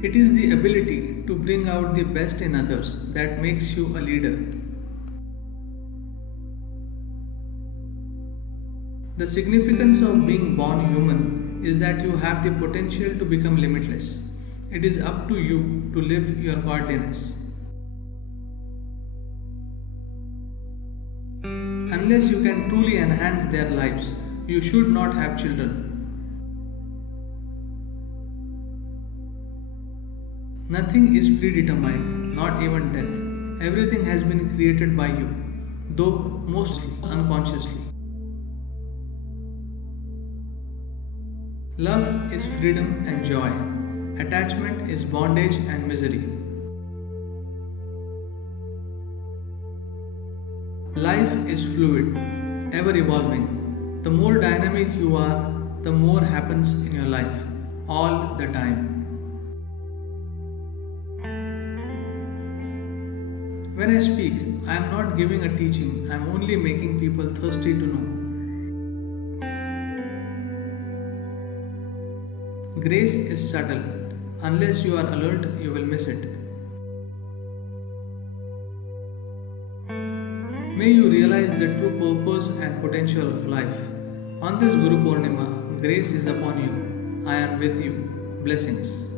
It is the ability to bring out the best in others that makes you a leader. The significance of being born human is that you have the potential to become limitless. It is up to you to live your godliness. Unless you can truly enhance their lives, you should not have children. Nothing is predetermined, not even death. Everything has been created by you, though mostly unconsciously. Love is freedom and joy. Attachment is bondage and misery. Life is fluid, ever evolving. The more dynamic you are, the more happens in your life, all the time. When I speak, I am not giving a teaching, I am only making people thirsty to know. Grace is subtle. Unless you are alert, you will miss it. May you realize the true purpose and potential of life. On this Guru Purnima, grace is upon you. I am with you. Blessings.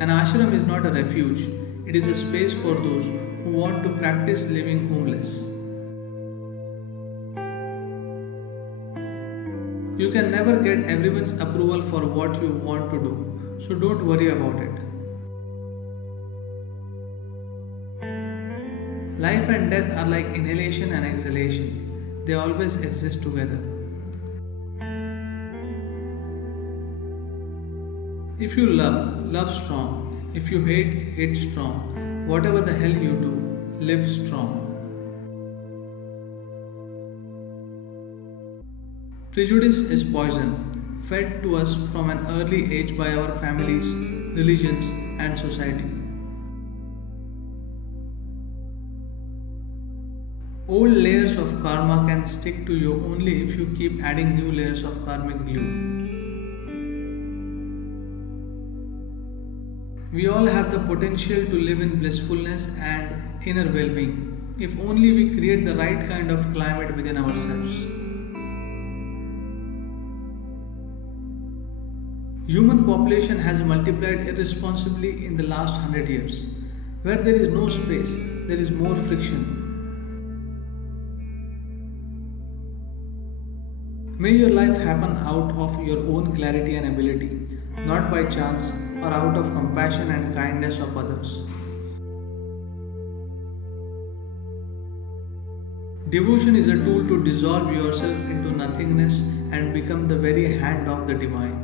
An ashram is not a refuge, it is a space for those who want to practice living homeless. You can never get everyone's approval for what you want to do, so don't worry about it. Life and death are like inhalation and exhalation, they always exist together. If you love, love strong. If you hate, hate strong. Whatever the hell you do, live strong. Prejudice is poison, fed to us from an early age by our families, religions, and society. Old layers of karma can stick to you only if you keep adding new layers of karmic glue. We all have the potential to live in blissfulness and inner well being if only we create the right kind of climate within ourselves. Human population has multiplied irresponsibly in the last 100 years. Where there is no space, there is more friction. May your life happen out of your own clarity and ability, not by chance or out of compassion and kindness of others. Devotion is a tool to dissolve yourself into nothingness and become the very hand of the divine.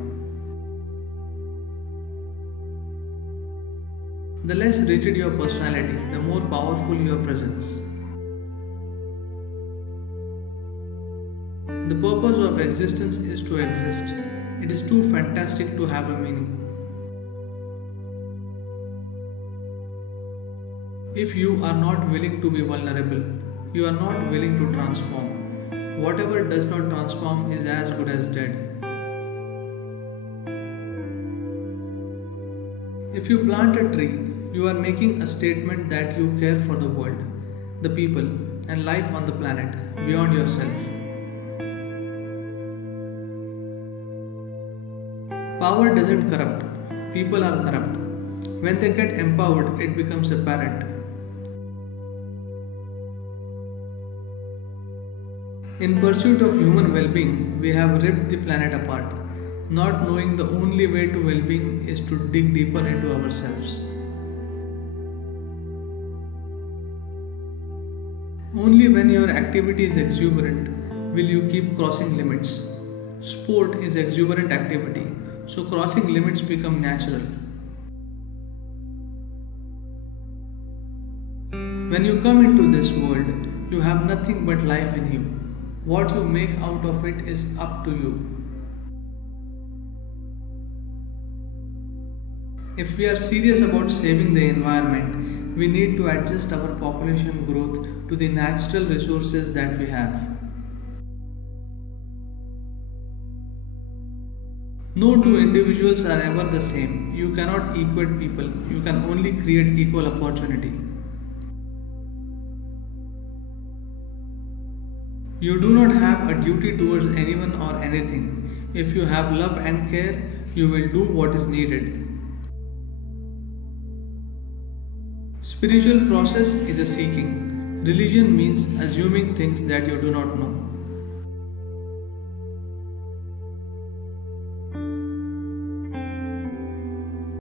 The less rigid your personality, the more powerful your presence. The purpose of existence is to exist. It is too fantastic to have a meaning. If you are not willing to be vulnerable, you are not willing to transform. Whatever does not transform is as good as dead. If you plant a tree, you are making a statement that you care for the world, the people, and life on the planet beyond yourself. Power doesn't corrupt, people are corrupt. When they get empowered, it becomes apparent. In pursuit of human well being, we have ripped the planet apart, not knowing the only way to well being is to dig deeper into ourselves. Only when your activity is exuberant will you keep crossing limits. Sport is exuberant activity, so crossing limits become natural. When you come into this world, you have nothing but life in you. What you make out of it is up to you. If we are serious about saving the environment, we need to adjust our population growth to the natural resources that we have. No two individuals are ever the same. You cannot equate people, you can only create equal opportunity. You do not have a duty towards anyone or anything. If you have love and care, you will do what is needed. Spiritual process is a seeking. Religion means assuming things that you do not know.